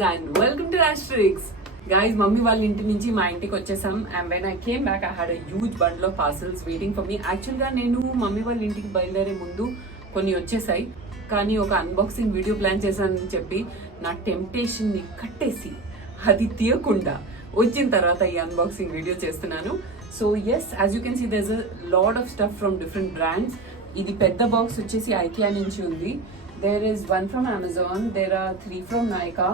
greetings and welcome to Asterix. Guys, mummy వాళ్ళ ఇంటి నుంచి మా ఇంటికి వచ్చేసాం. And when I came back, I had a huge bundle of parcels waiting for me. Actually గా నేను మమ్మీ వాళ్ళ ఇంటికి బయలుదేరే ముందు కొన్ని వచ్చేసాయి. కానీ ఒక అన్బాక్సింగ్ వీడియో ప్లాన్ చేశానని చెప్పి నా టెంప్టేషన్ ని కట్టేసి అది తీయకుండా వచ్చిన తర్వాత ఈ అన్బాక్సింగ్ వీడియో చేస్తున్నాను. So yes, as you can see, there's a lot of stuff from different brands. ఇది పెద్ద బాక్స్ వచ్చేసి IKEA నుంచి ఉంది. There is one from Amazon, there are 3 from Nykaa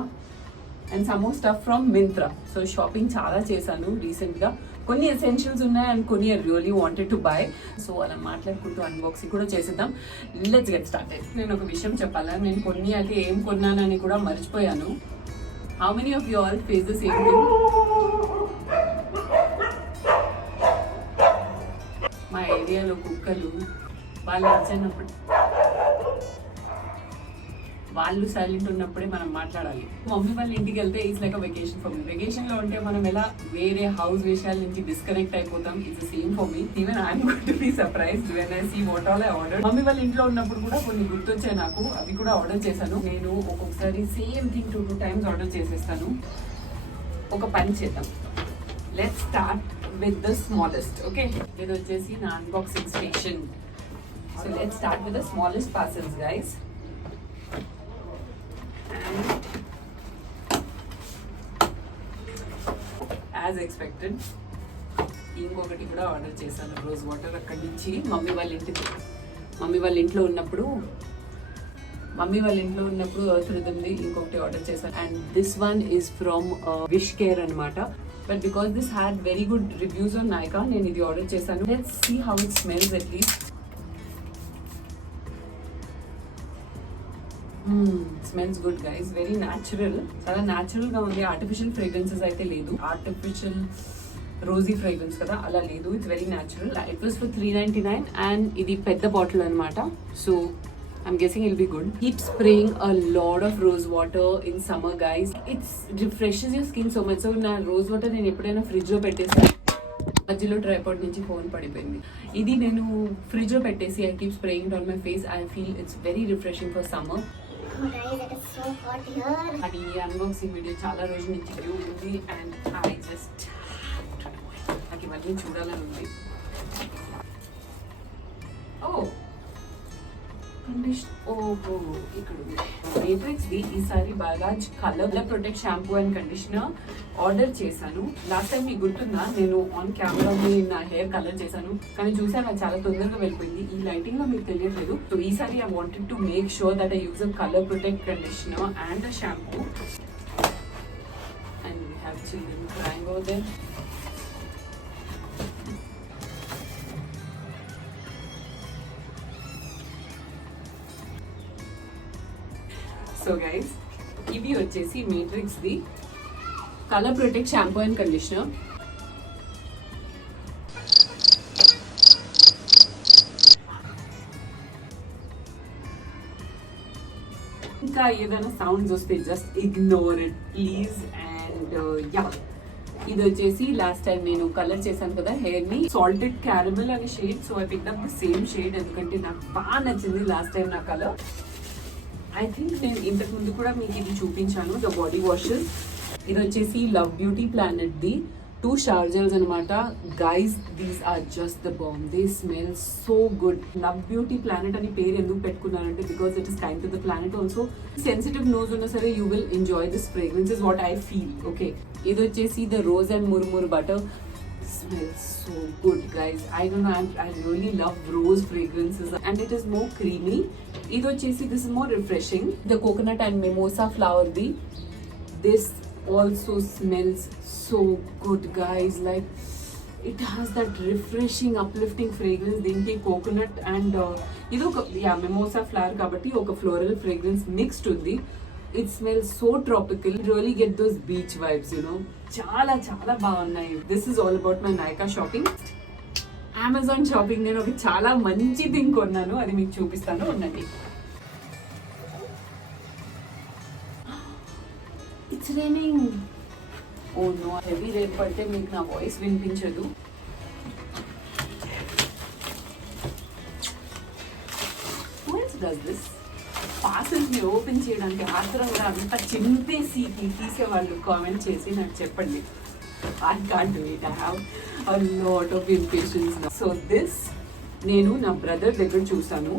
and some more stuff from Myntra. So shopping చాలా చేశాను recent గా. కొన్ని essentials ఉన్నాయి అండ్ కొన్ని I really wanted to buy. So అలా మాట్లాడుకుంటూ అన్బాక్సింగ్ కూడా చేసేద్దాం. Let's get started. నేను ఒక విషయం చెప్పాలా, నేను కొన్ని అయితే ఏం కొన్నానని కూడా మర్చిపోయాను. How many of you all face the same thing? మా ఏరియాలో కుక్కలు వాళ్ళు వచ్చినప్పుడు వాళ్ళు సైలెంట్ ఉన్నప్పుడే మనం మాట్లాడాలి. మమ్మీ వాళ్ళ ఇంటికి వెళ్తే it's like a vacation for me. Vacation లో ఉంటే మనం ఎలా వేరే హౌస్ విషయాల నుంచి డిస్కనెక్ట్ అయిపోతాం, it's same for me. Even I'm going to be surprised when I see what all I order. Mummy వాళ్ళ ఇంట్లో ఉన్నప్పుడు కూడా కొన్ని గుర్తొచ్చాయి నాకు, అవి కూడా ఆర్డర్ చేశాను. నేను ఒక్కొక్కసారి సేమ్ థింగ్ 2 times ఆర్డర్ చేసేస్తాను. ఒక పని చేద్దాం, let's start with the smallest. Okay, ఇది వచ్చేసి నా unboxing station. So let's start with the smallest parcels guys. As expected ఇంకొకటి కూడా ఆర్డర్ చేశాను, రోజ్ వాటర్. అక్కడి నుంచి మమ్మీ వాళ్ళ ఇంట్లో ఉన్నప్పుడు ఎర్త్ రిథమ్ది ఇంకొకటి ఆర్డర్ చేశాను. And this one is from WishCare అనమాట. But because this had very good reviews on Nykaa, నేను ఇది ఆర్డర్ చేశాను. Let's see how it smells at least. Smells good guys, very natural. చాలా న్యాచురల్ గా ఉంది. Artificial fragrances అయితే లేదు, artificial Rosie fragrance కదా అలా లేదు. It's very natural. It was for $3.99 and ఇది పెద్ద బాటిల్ అనమాట. So I'm guessing it'll be good. Keep spraying a lot of rose water in summer guys. It refreshes your skin so much. So na rose water నేను ఎప్పుడైనా fridge లో పెట్టేసాను. మధ్యలో tripod నుంచి phone పడిపోయింది. ఇది నేను ఫ్రిడ్జ్ లో పెట్టేసి I keep spraying it on my face. I feel it's very refreshing for summer. Oh guys, it is so hot here. అది అన్బాక్సింగ్ వీడియో చాలా రోజుల నుంచి డ్యూ ఉంది అండ్ I just నాకు ఇవన్నీ చూడాలని ఉంది. ఇక్కడ మేట్రిక్స్ ది ఈసారి Bajaj colour protect shampoo and conditioner order చేశాను. లాస్ట్ టైం మీకు గుర్తుందా, నేను ఆన్ కెమెరా నా హెయిర్ కలర్ చేశాను, కానీ చూసాను అది చాలా తొందరగా వెళ్ళిపోయింది. ఈ లైటింగ్ లో మీకు తెలియట్లేదు. సో ఈసారి I wanted to make sure that I use a colour protect conditioner and a shampoo. And we have children crying over there. So guys, ఇవి వచ్చేసి Matrix the colour protect shampoo and conditioner. ఇంకా ఏదైనా sounds వస్తే just ignore it please. And yeah, ఇది వచ్చేసి last time నేను colour చేశాను కదా హెయిర్ ని, సాల్టెడ్ క్యారమెల్ అనే shade. So I picked up the same shade ఎందుకంటే నాకు బాగా నచ్చింది లాస్ట్ టైం నా కలర్. ఐ థింక్ నేను ఇంతకు ముందు కూడా మీకు ఇది చూపించాను, ద బాడీ వాషెస్. ఇది వచ్చేసి Love Beauty Planet the 2 shower gels అనమాట. Guys, these are just the bomb. They smell so good. Love Beauty Planet అని పేరు ఎందుకు పెట్టుకున్నారంటే because it is kind to the planet also. Sensitive nose ఉన్నా సరే you will enjoy this fragrance is what I feel. Okay, ఇది వచ్చేసి the rose and murumuru butter. Smells so good guys. I don't know, I really love rose fragrances and it is more creamy. Ido vachesi this is more refreshing. The coconut and mimosa flower di, this also smells so good guys. Like it has that refreshing uplifting fragrance. Dinki coconut and ido mimosa flower kabatti oka floral fragrance mixed undi. It smells so tropical. You really get those beach vibes, you know. చాలా చాలా బాగున్నాయి. This is all about my Nykaa shopping. Amazon shopping నేను ఒక చాలా మంచి thing కొన్నాను, అది మీకు చూపిస్తాను, ఉండండి. It's raining. Oh no, heavy rain పడితే మీకు నా వాయిస్ వినిపించదు. Who else does this? Parcels ని ఓపెన్ చేయడానికి ఆత్రంగా అంతా చింపేసి తీసేవాళ్ళు కామెంట్ చేసి నాకు చెప్పండి. I can't wait. I have a lot of impatience now. So this నేను నా బ్రదర్ దగ్గర చూసాను.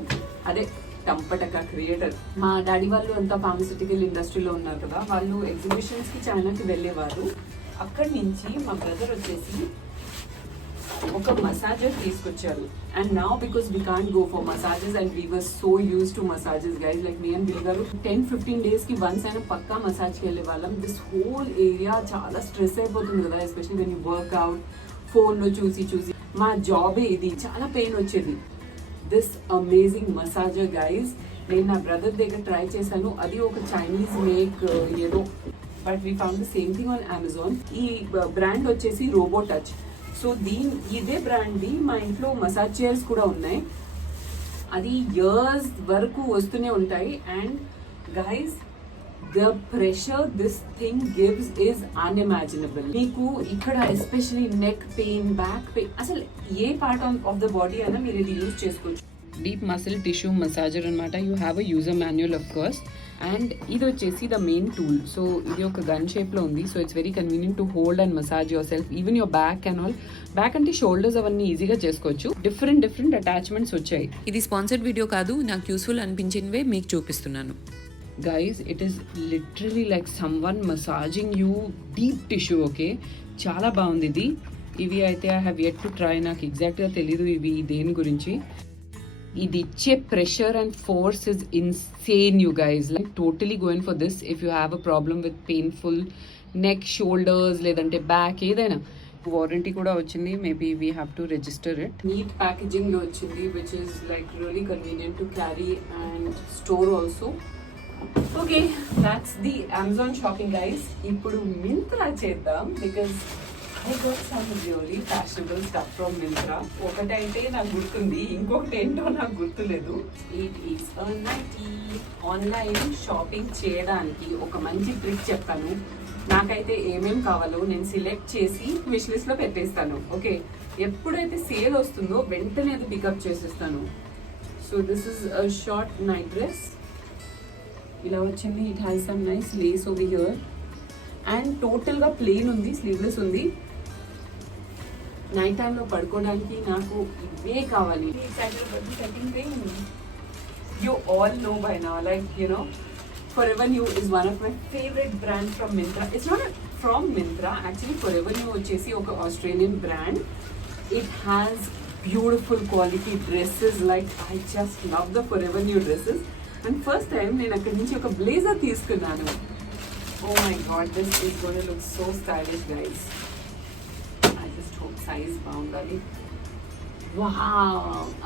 అదే టంపటక క్రియేటర్. మా డాడీ వాళ్ళు అంతా ఫార్మస్యూటికల్ ఇండస్ట్రీలో ఉన్నారు కదా, వాళ్ళు ఎగ్జిబిషన్స్ కి చైనాకి వెళ్ళేవారు. అక్కడి నుంచి మా బ్రదర్ వచ్చేసి ఒక మసాజర్ తీసుకొచ్చారు. And now because we can't go for massages and we were so use to massages guys, like me and bill గారు 10-15 days కి వన్స్ అయినా పక్కా మసాజ్కి వెళ్ళే వాళ్ళం. దిస్ హోల్ ఏరియా చాలా స్ట్రెస్ అయిపోతుంది కదా, especially when you work out, ఫోన్లో చూసి మా జాబే ఇది, చాలా పెయిన్ వచ్చేది. దిస్ అమేజింగ్ మసాజర్ గైస్ నేను నా బ్రదర్ దగ్గర ట్రై చేశాను. అది ఒక చైనీస్ మేక్ ఏదో, but we found the same thing on Amazon. ఈ బ్రాండ్ వచ్చేసి రోబో టచ్. సో ఇదే బ్రాండ్ది మా ఇంట్లో మసాజ్ చైర్స్ కూడా ఉన్నాయి. అది ఇయర్స్ వరకు వస్తూనే ఉంటాయి. And guys the pressure this thing gives is unimaginable. మీకు ఇక్కడ especially neck pain, back pain, అసలు ఏ పార్ట్ ఆఫ్ ద బాడీ అయినా మీరు ఇది యూజ్ చేసుకోవచ్చు. డీప్ మసిల్ టిష్యూ మసాజర్ అనమాట. You have a user manual of course. And ఇది వచ్చేసి ద మెయిన్ టూల్. సో ఇది ఒక గన్ షేప్లో ఉంది. So it's very convenient to hold and massage your self, even your back and all. Back అంటే shoulders అవన్నీ ఈజీగా చేసుకోవచ్చు. డిఫరెంట్ అటాచ్మెంట్స్ వచ్చాయి. ఇది స్పాన్సర్డ్ వీడియో కాదు, నాకు యూస్ఫుల్ అనిపించినవే మీకు చూపిస్తున్నాను. Guys it is literally like someone massaging you deep tissue. Okay, చాలా బాగుంది ఇది. ఇవి అయితే I have yet to try. నాకు ఎగ్జాక్ట్గా తెలీదు ఇవి దేని గురించి. ఇది ఇచ్చే pressure and force is insane you guys. Like totally going for this if you have a problem with painful neck, shoulders లేదంటే బ్యాక్ ఏదైనా. వారంటీ కూడా వచ్చింది. Maybe we have to register it. Neat packaging లో వచ్చింది, which is like really convenient to carry and store also. Okay, that's the Amazon shopping guys. ఇప్పుడు మింత్రా చేద్దాం because I got some really fashionable stuff from Myntra. ఒకటైతే నాకు గుర్తుంది, ఇంకొకటి ఏంటో నాకు గుర్తులేదు. It is a nighty. Online shopping చేయడానికి ఒక మంచి ట్రిక్ చెప్తాను. నాకైతే ఏమేం కావాలో నేను సిలెక్ట్ చేసి విష్ లిస్ట్ లో పెట్టేస్తాను. ఓకే, ఎప్పుడైతే సేల్ వస్తుందో వెంటనే అది పికప్ చేసేస్తాను. So this is a short night dress. ఇలా వచ్చింది. It has some nice lace over here and టోటల్గా ప్లెయిన్ ఉంది, స్లీవ్లెస్ ఉంది. నైట్ టైంలో పడుకోవడానికి నాకు ఇవే కావాలి. You all know by now, like you know Forever New is one of my favorite brands from Myntra. It's not from Myntra, actually Forever New వచ్చేసి ఒక Australian brand. It has beautiful quality dresses, like I just love the Forever New dresses. And first time నేను అక్కడి నుంచి ఒక blazer తీసుకున్నాను. Oh my god, this is going to look so stylish guys. I just hope size బాగుండాలి. Wow,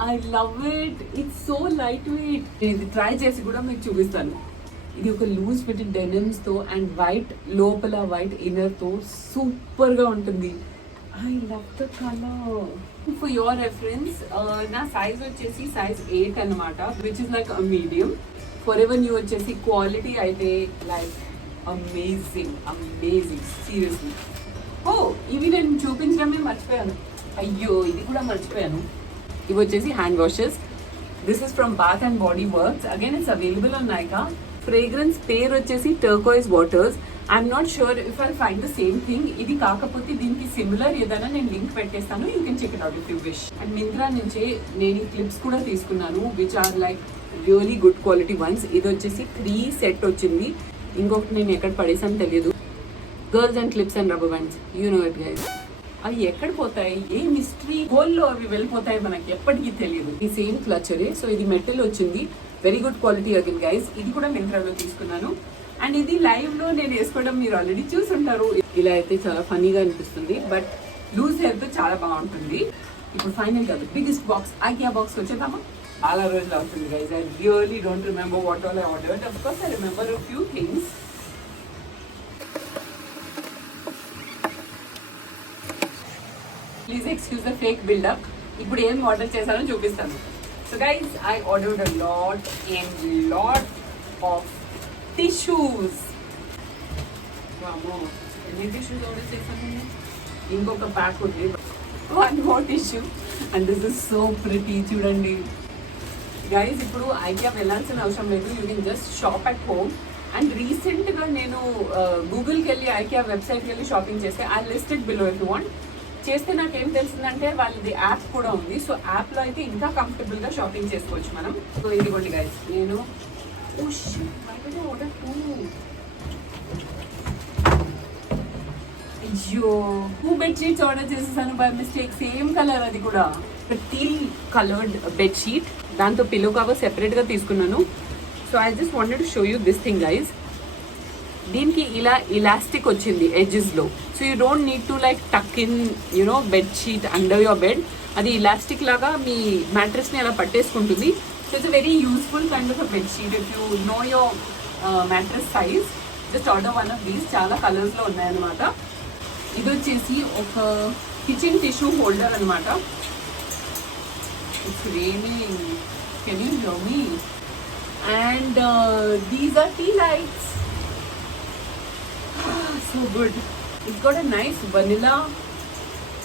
I love it. It's so lightweight. ఇది try చేసి కూడా మీకు చూపిస్తాను. ఇది ఒక లూజ్ ఫిట్ డెనిమ్స్ తో అండ్ వైట్ లోపల వైట్ ఇన్నర్ తో సూపర్ గా ఉంటుంది. I love the colour. For your reference నా సైజ్ వచ్చేసి సైజ్ 8 అన్నమాట, which is like a medium. Forever new వచ్చేసి క్వాలిటీ అయితే లైక్ అమేజింగ్ సీరియస్లీ. ఓ ఇవి నేను చూపించడమే మర్చిపోయాను, అయ్యో ఇది కూడా మర్చిపోయాను. ఇవి వచ్చేసి hand washes. This is from Bath and Body Works. Again it's available on Nykaa. Fragrance పేరు వచ్చేసి turquoise waters. I'm not sure if I find the same thing. ఇది కాకపోతే దీనికి సిమిలర్ ఏదైనా నేను లింక్ పెట్టేస్తాను, you can check it out if you wish. And Myntra నుంచే నేను ఈ క్లిప్స్ కూడా తీసుకున్నాను, which are like really good quality ones. ఇది వచ్చేసి 3 సెట్ వచ్చింది. ఇంకొకటి నేను ఎక్కడ పడేసాను తెలియదు. Girls and clips and rubber bands, you know it guys. అవి ఎక్కడ పోతాయి, ఏ మిస్టరీ హోల్లో అవి వెళ్ళిపోతాయి మనకి ఎప్పటికీ తెలియదు. ఈ సేమ్ క్లచరే. సో ఇది మెటల్ వచ్చింది, very good quality again guys. ఇది కూడా మింత్రాలో తీసుకున్నాను. అండ్ ఇది లైవ్ లో నేను వేసుకోవడం మీరు ఆల్రెడీ చూసుంటారు. ఇలా అయితే చాలా ఫనీగా అనిపిస్తుంది, బట్ లూజ్ హెయిర్ తో చాలా బాగుంటుంది. ఇప్పుడు ఫైనల్ గా బిగ్గెస్ట్ బాక్స్, ఐకియా బాక్స్ వచ్చేద్దామా? చాలా రోజులు అవుతుంది guys. I really don't remember what all I ordered. Of course I remember a few things. Please excuse the fake buildup. ఇప్పుడు ఏం ఆర్డర్ చేశానో చూపిస్తాను. So guys, I ordered a lot of tissues. ఎన్ని tissues order చేశాను? ఇంకొక pack ఉంది, 1 more tissue. And this is so pretty. చూడండి, guys ఇప్పుడు ఐకియా వెళ్ళాల్సిన అవసరం లేదు, you can just shop at home. And రీసెంట్గా నేను గూగుల్కి వెళ్ళి ఐకియా వెబ్సైట్కి వెళ్ళి షాపింగ్ చేస్తే I listed below if you want. చేస్తే నాకు ఏం తెలిసిందంటే వాళ్ళది యాప్ కూడా ఉంది. సో యాప్లో అయితే ఇంకా కంఫర్టబుల్గా షాపింగ్ చేసుకోవచ్చు మనం. సో ఇదిగోండి గైస్, నేను అయ్యో 2 బెడ్షీట్స్ ఆర్డర్ చేసేసాను బై మిస్టేక్. సేమ్ కలర్, అది కూడా టీల్ కలర్డ్ బెడ్షీట్. దాంతో పిల్లో కవర్ సెపరేట్గా తీసుకున్నాను. So I just wanted to show you this thing guys. దీనికి ఇలా ఇలాస్టిక్ వచ్చింది ఎడ్జెస్లో. So you don't need to like tuck in you know bedsheet under your bed. అది ఇలాస్టిక్ లాగా మీ మ్యాట్రెస్ని అలా పట్టేసుకుంటుంది. So it's a very useful kind of a bedsheet. If you know your mattress size just order one of these. చాలా కలర్స్లో ఉన్నాయన్నమాట. ఇది వచ్చేసి ఒక కిచెన్ టిష్యూ హోల్డర్ అనమాట. It's raining, can you hear me? And these are tea lights. So good. It's got a nice vanilla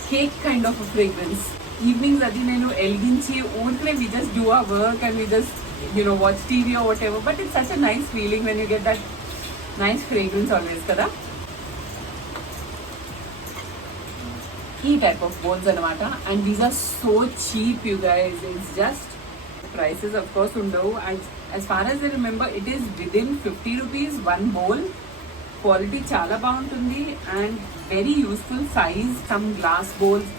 cake kind of a fragrance. Evenings adi nenu elginchi ఊరికే we just do our work and we just watch TV or whatever, but it's such a nice feeling when you get that nice fragrance always kada. ఈ type of bowls anamata, and these are so cheap you guys. It's just prices of course undavu. As far as I remember it is within 50 rupees one bowl. Quality చాలా బాగుంటుంది and very useful size. Some glass bowls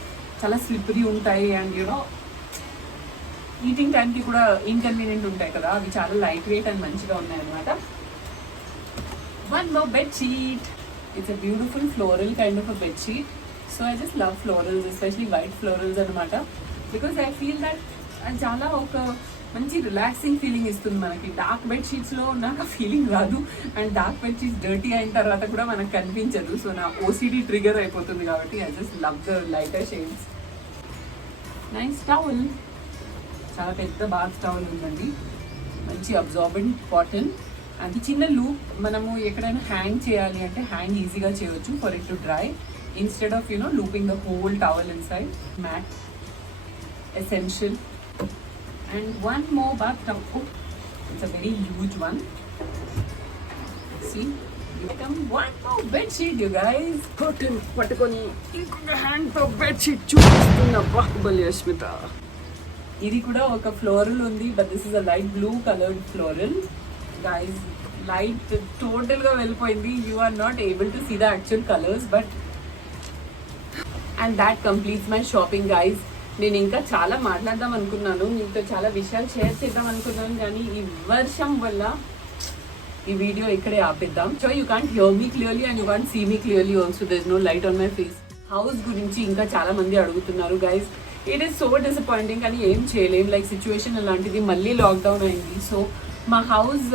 చాలా slippery ఉంటాయి and eating టైంకి కూడా inconvenient ఉంటాయి కదా, అవి చాలా లైట్ వెయిట్ అండ్ మంచిగా ఉన్నాయి అనమాట. One more bed sheet. It's a beautiful floral kind of a bed sheet. So I just love florals, especially white florals అనమాట. బికాస్ ఐ ఫీల్ దట్ అది చాలా ఒక మంచి రిలాక్సింగ్ ఫీలింగ్ ఇస్తుంది మనకి. డార్క్ బెడ్షీట్స్లో నాకు ఆ ఫీలింగ్ రాదు, అండ్ డార్క్ బెడ్షీట్స్ డర్టీ అయిన తర్వాత కూడా మనకు కనిపించదు. సో నా ఓసిడి ట్రిగర్ అయిపోతుంది కాబట్టి I just love the lighter shades. Nice towel, చాలా పెద్ద బాత్ టవల్ ఉందండి, మంచి అబ్జార్బెంట్ కాటన్. అది చిన్న లూప్, మనము ఎక్కడైనా హ్యాంగ్ చేయాలి అంటే హ్యాంగ్ ఈజీగా చేయవచ్చు for it to dry instead of looping the whole towel inside. Mat essential. And one more bathtub. Oh, it's a very huge one. See, you become one more bed sheet, you guys. Curtain patukoni inkoka hand to bed sheet చూపిస్తున్న బాహుబలి అస్మిత. ఇది కూడా ఒక floral ఉంది, but this is a light blue coloured floral. Guys, light total గా వెళ్ళిపోయింది. You are not able to see the actual colours, but and that completes my shopping guys. నేను ఇంకా చాలా మాట్లాడదాం అనుకున్నాను, మీతో చాలా విషయాలు షేర్ చేద్దాం అనుకున్నాను, కానీ ఈ వర్షం వల్ల ఈ వీడియో ఇక్కడే ఆపేద్దాం. So you can't hear me clearly and you can't see me clearly also. There is no light on my face. House గురించి ఇంకా చాలా మంది అడుగుతున్నారు guys. It is so disappointing, కానీ ఏం చేయలేం. లైక్ సిచ్యువేషన్ అలాంటిది, మళ్ళీ లాక్డౌన్ అయింది. సో మా హౌస్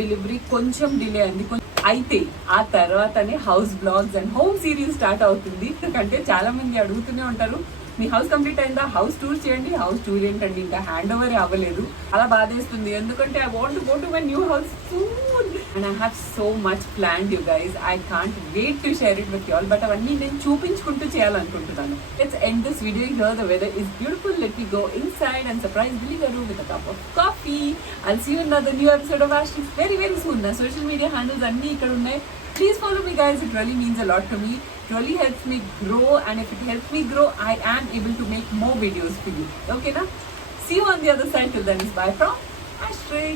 డెలివరీ కొంచెం డిలే అయింది. అయితే ఆ తర్వాతనే house blogs and home series start అవుతుంది. ఎందుకంటే చాలా మంది అడుగుతూనే ఉంటారు, మీ హౌస్ కంప్లీట్ అయిందా, హౌస్ టూర్ చేయండి. హౌస్ టూర్ ఏంటండి, ఇంకా హ్యాండ్ ఓవర్ అవ్వలేదు. అలా బాధేస్తుంది, ఎందుకంటే I want to go to my new house soon and I have so much planned you guys. I can't wait to share it with you all, but అవన్నీ నేను చూపించుకుంటూ చేయాలనుకుంటున్నాను. Let's end this video here. The weather is beautiful. Let me go inside and surprise Billy గారు with a cup of coffee. I'll see you in another new episode of Ashley very very soon. నా social media handles అన్నీ ఇక్కడ ఉన్నాయి. Please follow me guys, it really means a lot to me. It really helps me grow, and if it helps me grow, I am able to make more videos for you. Okay na? See you on the other side. Till then, bye from Ashley.